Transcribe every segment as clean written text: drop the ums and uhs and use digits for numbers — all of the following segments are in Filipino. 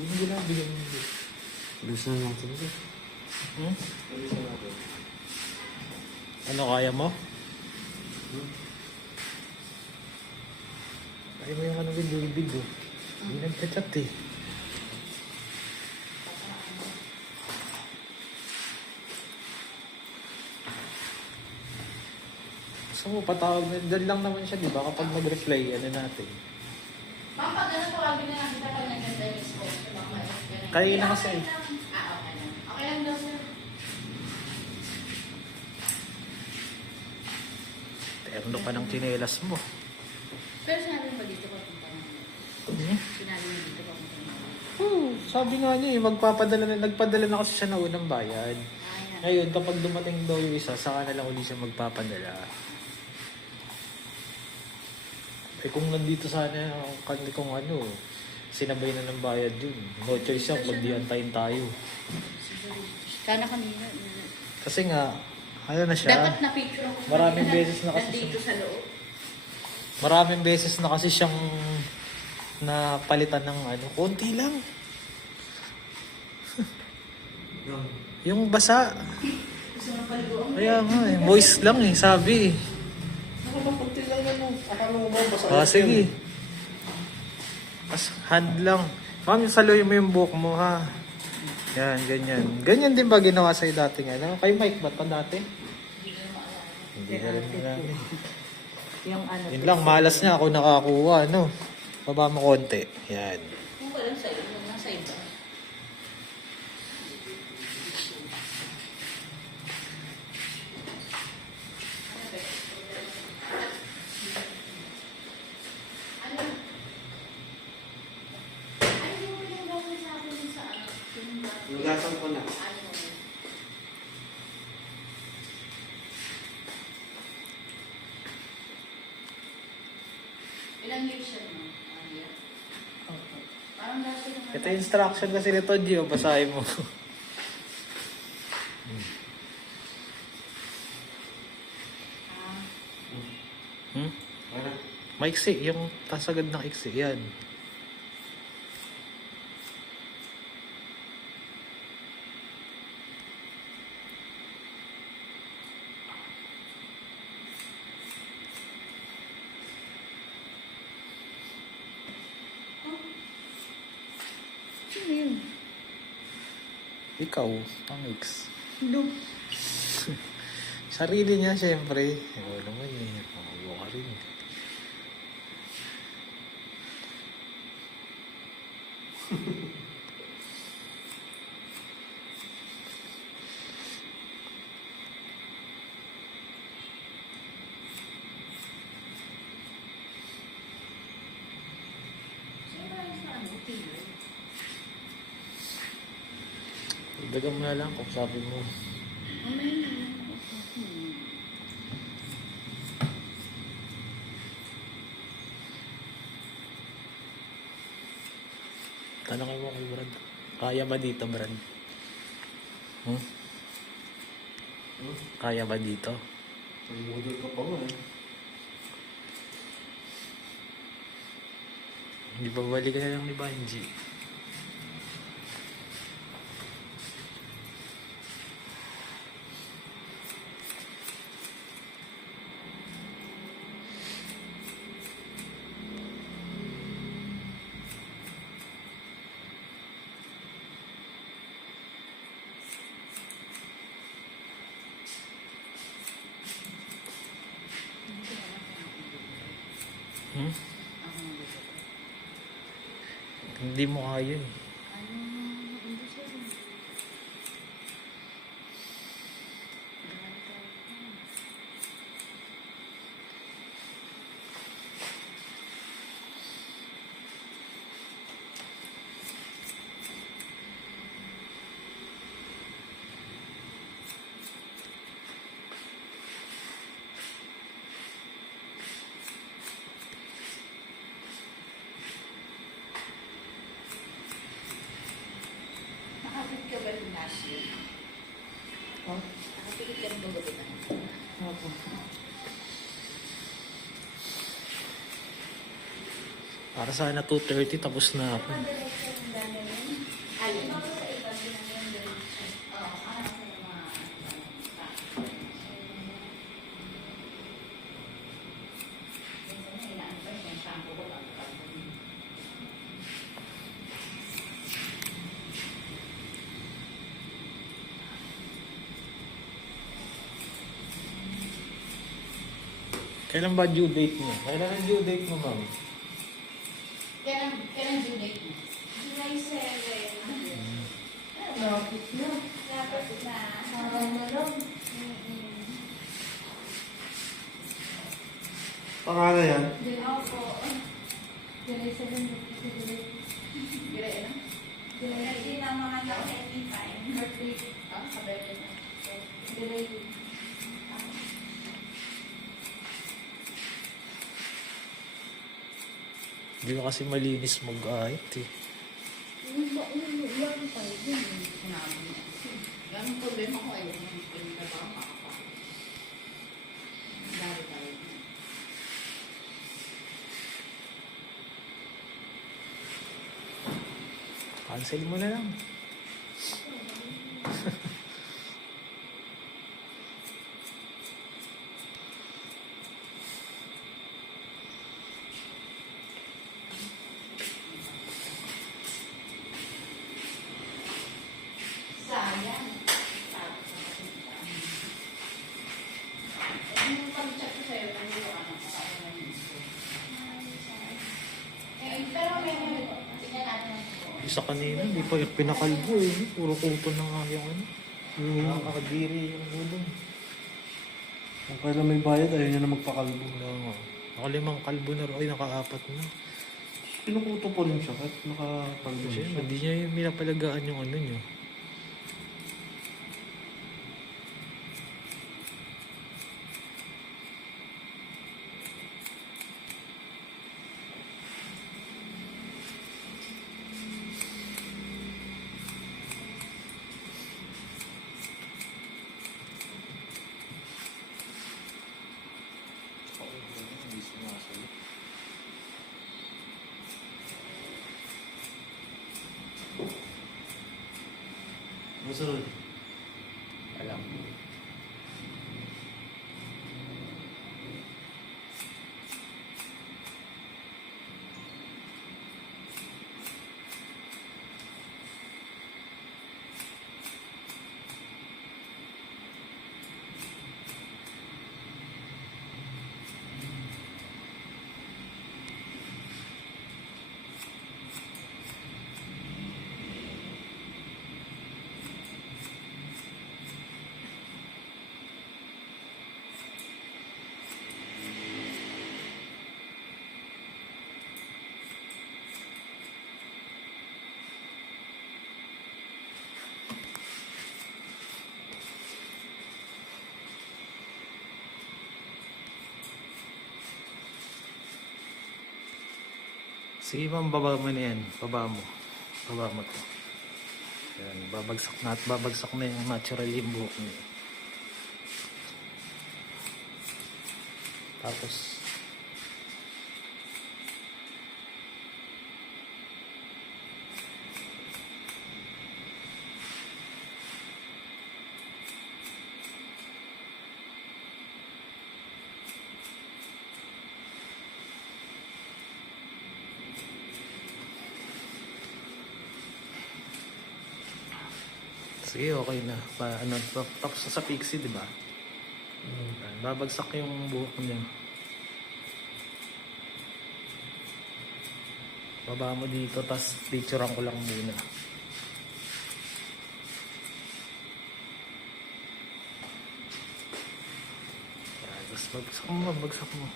Hindi ginabigyan mo. Bilisan natin ito. Bilisan natin. Ano kaya mo? Kaya mo yung ano bibig oh. Hindi nagchat eh. Gusto mo patawag na, dyan lang naman siya, di ba? Kapag mag-reply, ano natin. Papa, gano'n tawagin na natin kapag naganda yung scope. Kaya na kasi. Okay lang. Okay lang daw, sir. Terno pa ng tsinelas mo. Pero sinabi mo dito pa kung paano? Sinabi mo dito pa kung paano? Sabi nga niya eh, nagpadala na kasi siya na unang bayad. Ngayon, kapag dumating daw yung isa, saka na lang uli siya magpapadala. Eh kung nandito sana, kung ano, sinabay na ng bayad yun. No choice yan, kundi antayin tayo. Sana kanina. Kasi nga, ano na siya, Dapat na picture ako. maraming beses na kasi nandito sa loob. maraming beses na kasi siyang napalitan ng ano, konti lang. Yung basa. Kaya nga eh, moist lang eh, sabi eh. Nakakunti lang yan. Akala mo ba basa? Ah, sige. Mas hand lang. Ma'am, saluhin mo yung buhok mo ha. Yan, ganyan. Ganyan din ba ginawa sa'yo dati nga? No? Kay Mike ba ito dati? Hindi na rin namin. Yung ano. Yun lang, malas niya ako nakakuha, no? Baba mo konti. Yan. Kung walang sa'yo, yung nasa iba. Nugasan ko na. Ilang years siya no? Parang dati naman. Ito yung instruction kasi nito, Gio. Basahin mo. Maiksi. Yung tasagad ng iksi. Yan. Ikaw, ang X. No. Sarili niya, siyempre. Ikaw naman eh. Pakabuo ka rin. Dagan mo na lang kung sabi mo. Tanongin mo kay Brad. Kaya ba dito, Brad? Kaya ba dito? Pagmudol ka pa mo eh. Hindi ba balikan na lang ni Banji? Hindi mo kaya eh. Nakapikit ka rin bagutin. Opo. Para sana 2:30 tapos na ako. Alin? Kailan ba due date mo? Kailan ang due date mo, ma'am? Kailan due date mo? July 7. Lapit na. Dapat na. Na lang. Pangalan yan? Opo. July 7. July ano? Kasi na mga tao anytime. Birthday. Ka-birthday na. July. Hindi ko kasi malinis mag-ahit eh. Yan tayo din. Sinabi niya. Yan ang problema ko ay yung pinagtrabaho makapa. Dari tayo. Cancel mo na lang. Sayang. Yung pag-chat ko sa'yo, hindi ko ano, makakain na pero may tingnan natin ang score. Isa kanina, hindi pa pinakalbo eh. Puro kuto na nga yung ano. Yung nakakadiri yung ulo. Kung kailan may bayad, ayaw niya na magpakalbo. Wala nga. Nakalimang kalbo na rin. Ay, nakaapat na. Pinukuto po rin siya kahit nakakalbo Kasi siya. hindi niya yung minapalagaan yung ano niya. Masunod. Alam. Sige ma'am, baba mo na yan. Baba mo. Baba mo to. Yan, babagsak na at babagsak na yung natural yung buhok niya. Tapos, sige, okay na. Tapos na sa pixie, di ba? Yan, babagsak yung buhok niya. Baba mo dito, tapos picturean ko lang muna. Yan, tapos babagsak mo.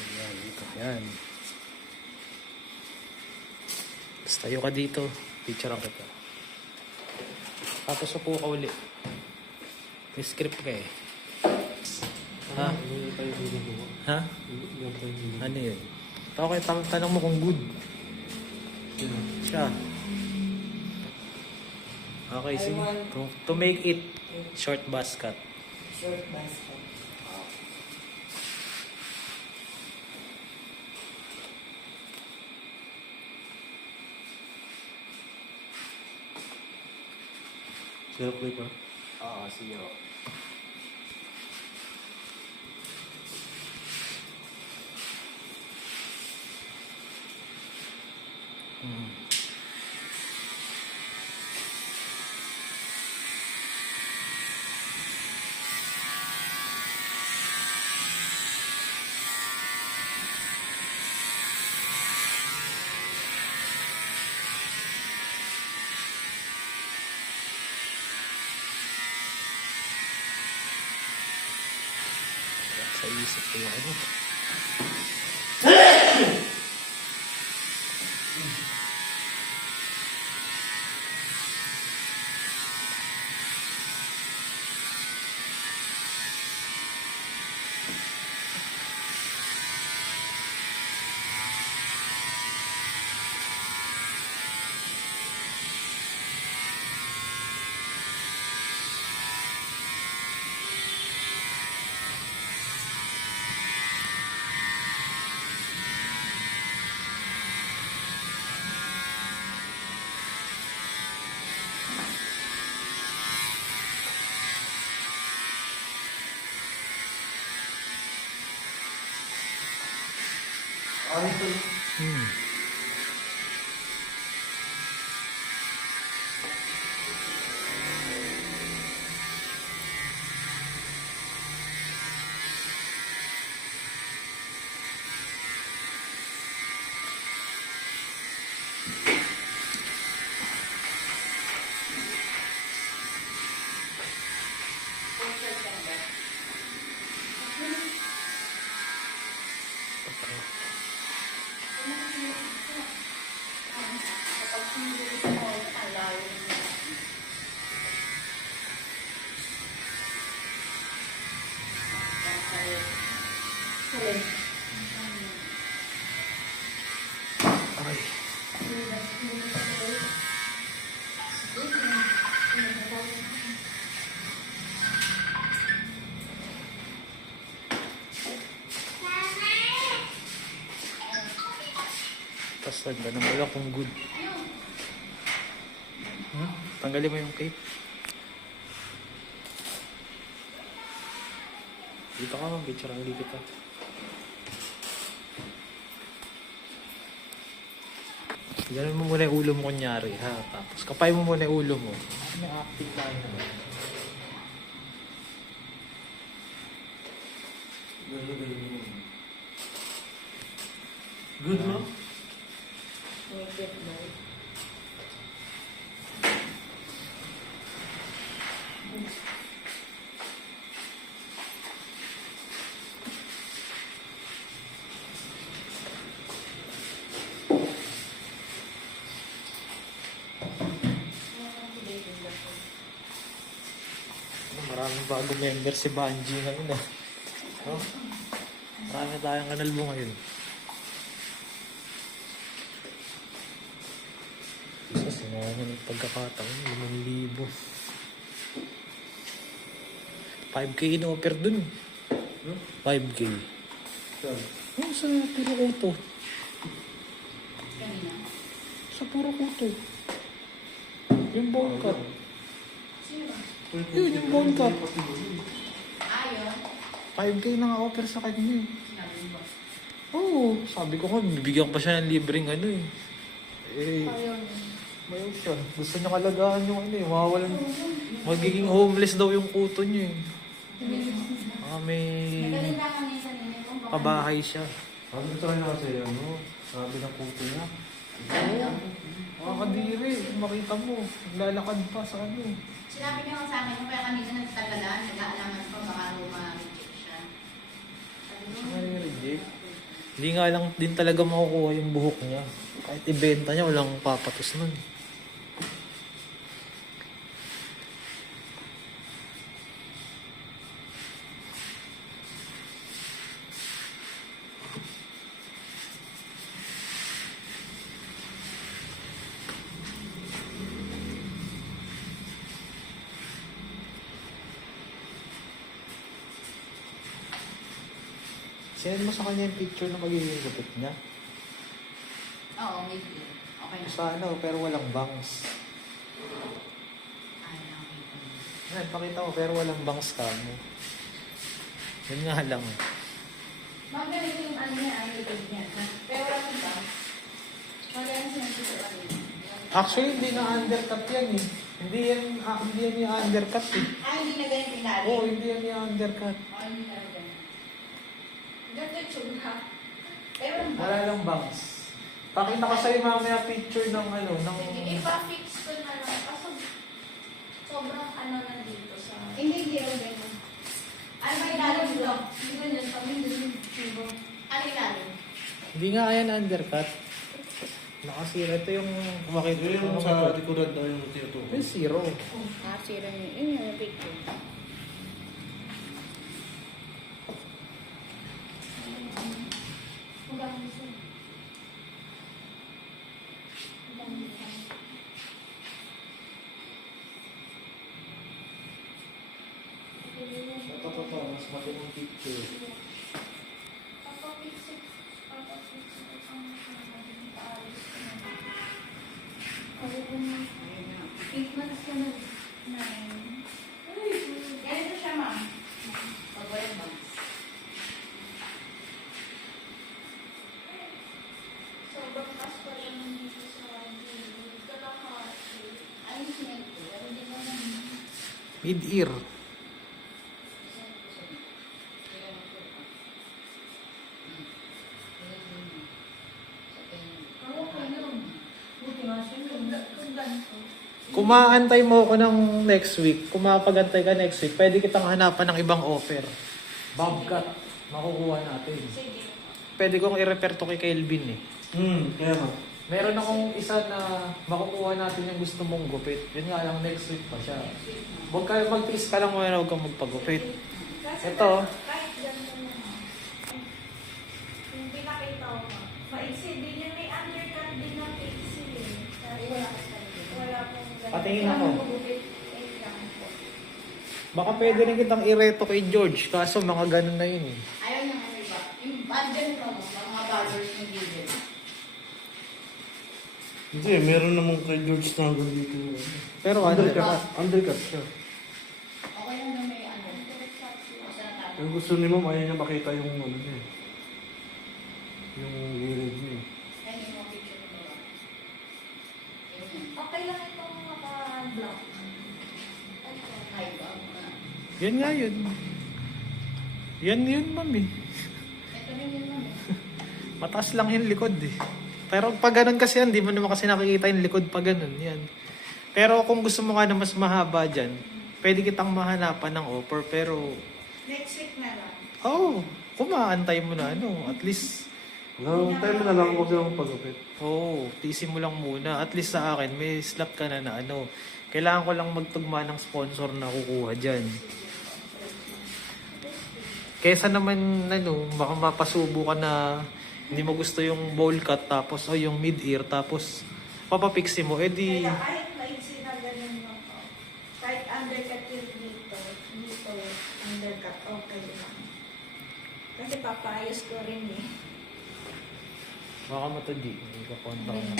Ayan, dito. Yan. Tapos tayo ka dito, picturean kita. Tapos upo ka uli. May script ka eh. Ha? Hindi tayo ginagawa. Ha? Hindi tayo ginagawa. Ano yun? Okay, tanong mo kung good. Siya. Okay, sige. To make it Short buzz cut. Short basket. Zero clip ha? Oo, zero. Sa isip ko yung ano. Hmm. Ay. Tapos nagtanong mo lang kung good. Hmm? Tanggalin mo yung cape. Dito ka lang, picture ang kita. Ganun mo muna yung ulo mo kunyari, ha? Tapos kapay mo muna yung ulo mo. May acting tayo naman. Good, no? Maraming bagong member si Banji ngayon, ah. Oh, marami tayong kanal mo ngayon. Isa sinama niya ng pagkakataon, 5,000. 5K in-offer dun. 5K. Saan? Oh, sa puro kuto. Kanina. Sa puro kuto. Yung bone cut. Sino? Yun, yung bone cut. Ayun. 5K na nga-offer sa kanya, eh. Sinabi mo ba? Oo, sabi ko nga, bibigyan ko pa siya ng libreng ano, eh. Eh, Ayun. mayaw siya. Gusto niya kalagahan yung ano, eh. Mawawalan. Magiging homeless daw yung kuto niya, eh. May Nagaling lang kami sa nini kung baka... kabahay siya. Sabi ko sa kanya kasi, ano, sabi ng puto niya. Makakadiri, makita mo. Naglalakad pa sa ano. Sinabi niya sa akin, kaya kanina nagtagalan, nag-aalaman pa, baka reject siya. Sabi ko, Nare-reject. Hindi nga lang din talaga makukuha yung buhok niya. Kahit ibenta niya, walang papatos nun. Sinend mo sa kanya yung picture na magiging gupit niya. Oo, maybe. Okay na. Sa ano, pero walang bangs. Ay, nakita mo. Yan, pakita mo, pero walang bangs ka mo. Yun nga lang. Magaling yung ano niya, ang likod niya. Pero wala ba? Magaling siya dito ano. Actually, hindi na undercut yan eh. Hindi yan yung undercut eh. Hindi na ganyan pinali. Oo, hindi yan yung undercut. Hindi na ganyan. Ganda tsura. Pero Wala lang bangs. Pakita ko sa'yo mamaya picture ng ano, ng... Sige, ipa-fix ko na lang. Kaso, sobrang ano na dito sa... hindi ganyan. Ano ba ilalim dito? Hindi ganyan, kami ganyan. Ano ilalim? Hindi nga yan undercut. Nakasira. Ito yung makita Yung sa likuran daw yung tinutukoy. Yung zero. Sira niya. Yun yung picture. Maganda siya. Maganda siya. Ito, mas matinong picture. Papapix it ang magiging paalis ko na. Ay, 8 months ka na. 9. Ganito siya, ma'am. Pag walang bangs. Sobrang taas pa rin dito sa kalahati. Ayun siya ito. Pero hindi mo naman. Mid-ear. Kung maantay mo ako ng next week, kung makapag-antay ka next week, pwede kitang hanapan ng ibang offer. Bobcat, makukuha natin. Sige. Pwede kong i-refer to kay Kelvin eh. Kaya nga. Meron akong isa na makukuha natin yung gusto mong gupit. Yun nga lang, next week pa siya. Huwag ka mag-tiis ka lang muna, huwag kang magpagupit. Kasi Ito. kahit ganito naman. Yung pinakita ko, maiksi din yun. May undercut din ng maiksi eh. Kasi wala pong ganito. Patingin ako. Eight lang po. Baka pwede rin kitang ireto kay George, kaso mga ganun na yun eh. Ayaw niya ano ba? Yung budget mo, mga barbers ng video. Hindi, meron namang kay George na hanggang dito. Pero Undercut. Undercut siya. Okay lang na may ano. Basta natapos. Yung gusto ni ma'am, ayaw niya makita yung ano niya. Yung gilid niya. Ayun yung mga picture mo ba? Yun yun. Okay lang itong maka-block. Ay, ba? Yan nga yun. Yan yun, ma'am eh. Ito rin yun naman. Mataas lang yung likod eh. Pero pag ganun kasi yan, di mo naman kasi nakikita yung likod pag ganun. Yan. Pero kung gusto mo nga na mas mahaba dyan, pwede kitang mahanapan ng offer. Pero, Next week na lang. kung maantay mo na ano, at least, Hanggang time na lang, huwag lang pagupit. tiisin mo lang muna. At least sa akin, may slot ka na ano. Kailangan ko lang magtugma ng sponsor na kukuha dyan. Kesa naman, baka mapasubo ka na hindi mo gusto yung bowl cut tapos yung mid-ear tapos papapixi mo, edi Kaya kahit maiksi na ganun lang po. Kahit undercut yung dito, undercut, okay lang. Kasi papaayos ko rin eh. baka matadi, hindi ka kontak na.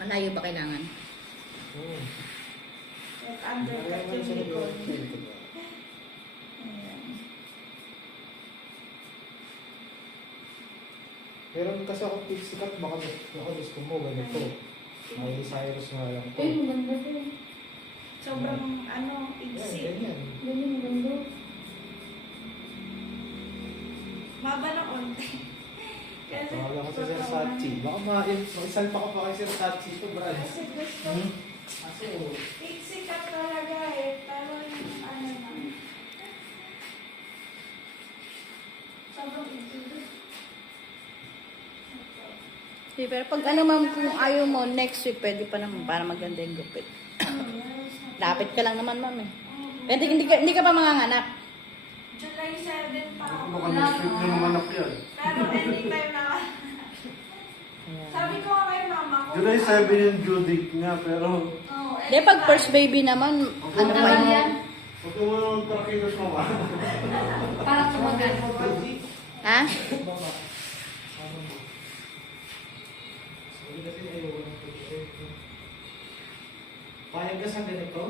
Malayo ba kailangan? Kahit undercut yung likod. Ayan. Meron kasi ako pixie cut, baka gusto mo ganito. Miley Cyrus nga lang po. maganda po. Sobrang iksi. Ganyan. Ganyan, maganda. Maba na onte. Kasi, Tawag ako sa Sir Sachi. Baka maisalpa ka pa kay Sir Sachi ito, Brad. Kasi gusto, Kasi iksi ka talaga eh. Pero yung lang. Sobrang iksi. Pero pag ano ma'am, kung ayaw mo, next week pwede pa naman para maganda yung gupit. Lapit ka lang naman ma'am eh. Pwede, hindi ka pa manganganak. July 7 pa ako. Baka next week na naman ako yan. Pero anytime na. Sabi ko nga kay mama ko. July 7 yung due date niya, pero Oh, Hindi, pag first baby naman, ano pa naman yun? yan. Huwag mo karakilos mo ba? Para tumagal. Ha? Payag ka sa ganito?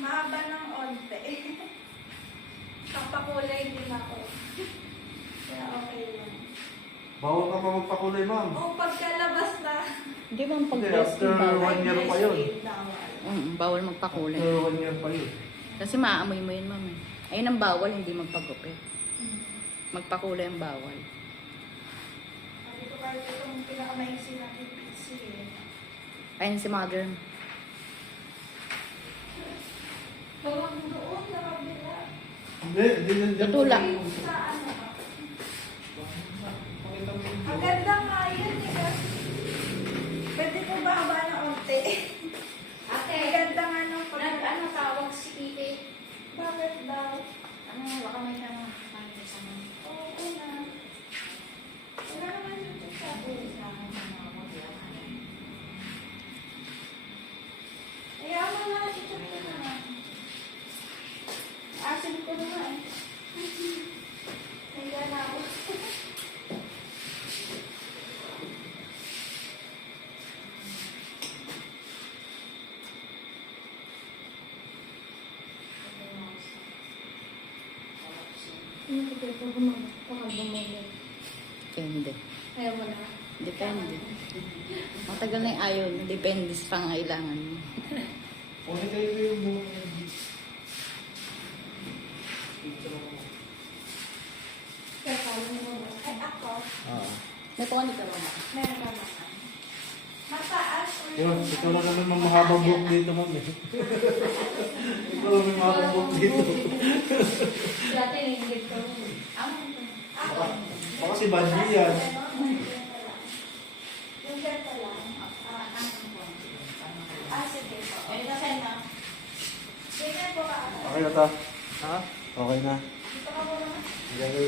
Mahaba ng onte. Papakulay din ako. Kaya okay lang. Bawal ka pa magpakulay, ma'am. O pagkalabas na. Hindi ba ang Hindi, pag-dress after bawal? 1 year pa yun. Bawal magpakulay. After 1 year pa yun. Kasi maamoy mo yun, ma'am. Ayun ang bawal, hindi magpagupit. Magpakulay ang bawal. Sabi ko kahit itong pinakamaiksi natin PC eh. Ayun si mother. Bawang doon sa kabila. Hindi nandiyan. Tutulak. Sa ano ka? Ang ganda nga yun eh. Pwede po ba haba ng onte? Ate, Ang ganda nga ng ano tawag si Ite? Bakit daw? Ano, baka may tanong sa mga Oo na. Wala naman yung sabi. Ayaw mo na, ito ko na. Asin ko na nga eh. Naya na ako. Depende. Ayaw mo na. Depende. Matagal na yung ayaw. Depende sa pangailangan mo. Pwede kayo yung buhok niya. Kaya kala mo ba? Ay ako, Oo. May pangani ka ba? meron ka naman. Mataas o Yun, ikaw lang naman mga mahabang buhok dito, ma'am. Ikaw lang may mahabang buhok dito. Dati hindi ko. Ako. Baka si Banji yan. Yung ganito lang. Sige po. Ay, kasi na. Ganyan po ka. Okay na ta. Ha? Okay na. Dito ka po naman.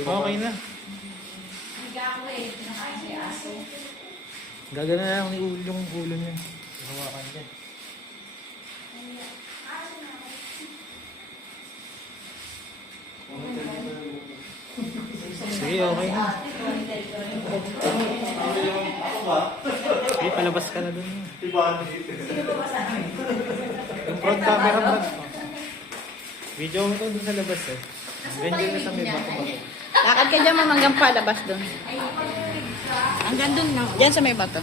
Okay na. Higa ako eh. Nakasi-aso. Gagana na lang ni Ul yung ulo niya. Hawakan niya. Asin na ako. Sige, okay na. Ako ba? Okay, palabas ka na dun. Si Banji. Yung front camera mo. Video mo to dun sa labas eh. Ganyan na sa may bato bato. Lakad ka dyan, ma'am, hanggang palabas doon. Hanggang doon, diyan sa may bato.